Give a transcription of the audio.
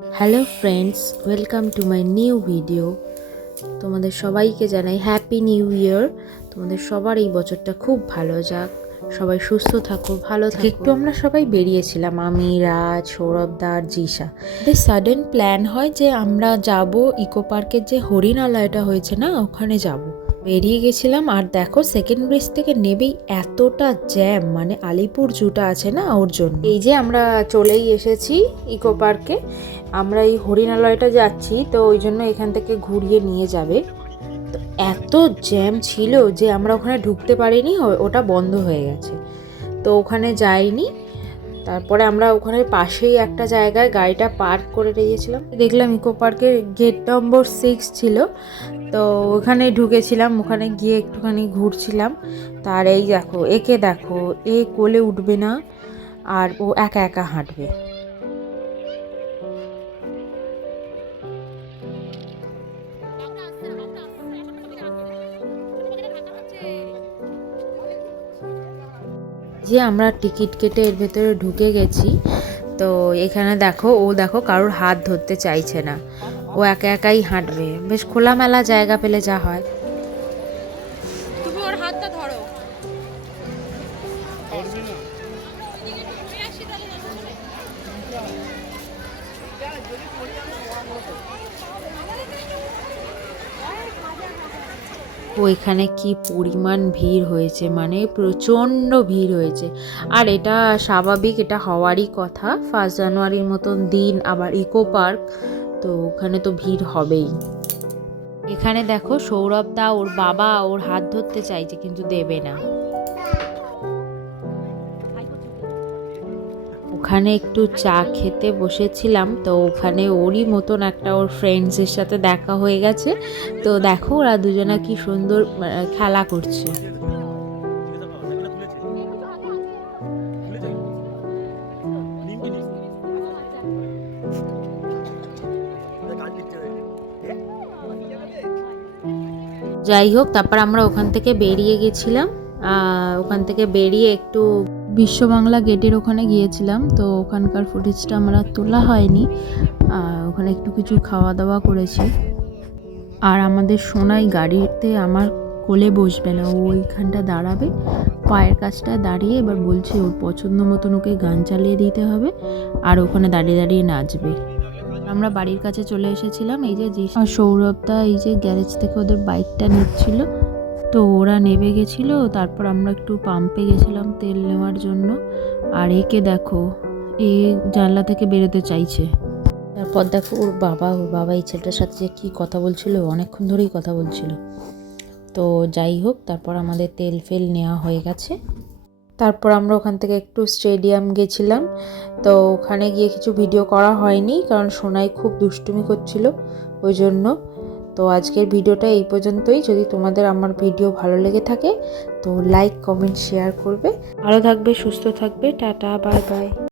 Hello friends, welcome to my new video. তোমাদের সবাইকে জানাই হ্যাপি নিউ ইয়ার। তোমাদের সবার এই বছরটা খুব ভালো যাক, সবাই সুস্থ থাকো, ভালো থাকো। একটু আমরা সবাই বেরিয়েছিলাম, আমি, রাজ, সৌরভদা আর জিসা। সাডেন প্ল্যান হয় যে আমরা যাব ইকো পার্কের যে হরিণালয়টা হয়েছে না, ওখানে যাব। বেরিয়ে গেছিলাম আর দেখো সেকেন্ড ব্রিজ থেকে নেবেই এতটা জ্যাম, মানে আলিপুর জুটা আছে না, ওর জন্য। এই যে আমরা চলেই এসেছি ইকো পার্কে। আমরা এই হরিণালয়টা যাচ্ছি, তো ওই জন্য এখান থেকে ঘুরিয়ে নিয়ে যাবে। তো এত জ্যাম ছিল যে আমরা ওখানে ঢুকতে পারিনি, ওটা বন্ধ হয়ে গেছে, তো ওখানে যাইনি। তারপরে আমরা ওখানে পাশেই একটা জায়গায় গাড়িটা পার্ক করে রেখেছিলাম। দেখলাম ইকো পার্কের গেট নম্বর 6 ছিল, তো ওখানে ঢুকেছিলাম। ওখানে গিয়ে একটুখানি ঘুরছিলাম। তার এই দেখো, একে দেখো, এ কোলে উঠবে না আর ও একা একা হাঁটবে। যে আমরা টিকিট কেটে এর ভেতরে ঢুকে গেছি, তো এখানে দেখো, ও দেখো কারোর হাত ধরতে চাইছে না, ও একা একাই হাঁটবে। বেশ খোলামেলা জায়গা পেলে যা হয়। তুমি ওর হাতটা ধরো। ওইখানে কি পরিমাণ ভিড় হয়েছে, মানে প্রচণ্ড ভিড় হয়েছে। আর এটা স্বাভাবিক, এটা হওয়ারই কথা। 1 জানুয়ারির মতন দিন, আবার ইকো পার্ক, তো ওখানে তো ভিড় হবেই। এখানে দেখো সৌরভ দা, ওর বাবা ওর হাত ধরতে চাইছে কিন্তু দেবে না। ওখানে একটু চা খেতে বসেছিলাম, তো ওখানে ওরই মতন একটা ওর ফ্রেন্ডসের সাথে দেখা হয়ে গেছে। তো দেখো ওরা দুজনা কি সুন্দর খেলা করছে। যাই হোক, তারপর আমরা ওখান থেকে বেরিয়ে গেছিলাম। ওখান থেকে বেরিয়ে একটু বিশ্ব বাংলা গেটের ওখানে গিয়েছিলাম, তো ওখানকার ফুটেজটা আমরা তোলা হয়নি। ওখানে একটু কিছু খাওয়া দাওয়া করেছি। আর আমাদের সোনাই গাড়িতে আমার কোলে বসবে না, ও ওইখানটা দাঁড়াবে, পায়ের কাছটায় দাঁড়িয়ে এবার বলছে ওর পছন্দ মতন ওকে গান চালিয়ে দিতে হবে, আর ওখানে দাঁড়িয়ে দাঁড়িয়ে নাচবে। আমরা বাড়ির কাছে চলে এসেছিলাম। এই যে সৌরভদা এই যে গ্যারেজ থেকে ওদের বাইকটা নিচ্ছিল, তো ওরা নেমে গেছিল। তারপর আমরা একটু পাম্পে গেছিলাম তেল নেওয়ার জন্য। আর একে দেখো, এ জানলা থেকে বেরোতে চাইছে। তারপর দেখো ওর বাবা এই ছেলেটার সাথে যে কী কথা বলছিল, অনেকক্ষণ ধরেই কথা বলছিল। তো যাই হোক, তারপর আমাদের তেল ফেল নেওয়া হয়ে গেছে। তারপর আমরা ওখান থেকে একটু স্টেডিয়াম গেছিলাম। তো ওখানে গিয়ে কিছু ভিডিও করা হয়নি, কারণ সোনাই খুব দুষ্টুমি করছিল ওই জন্য। তো আজকের ভিডিওটা এই পর্যন্তই। যদি তোমাদের আমার ভিডিও ভালো লেগে থাকে তো লাইক, কমেন্ট, শেয়ার করবে। ভালো থাকবে, সুস্থ থাকবে। Tata, bye bye.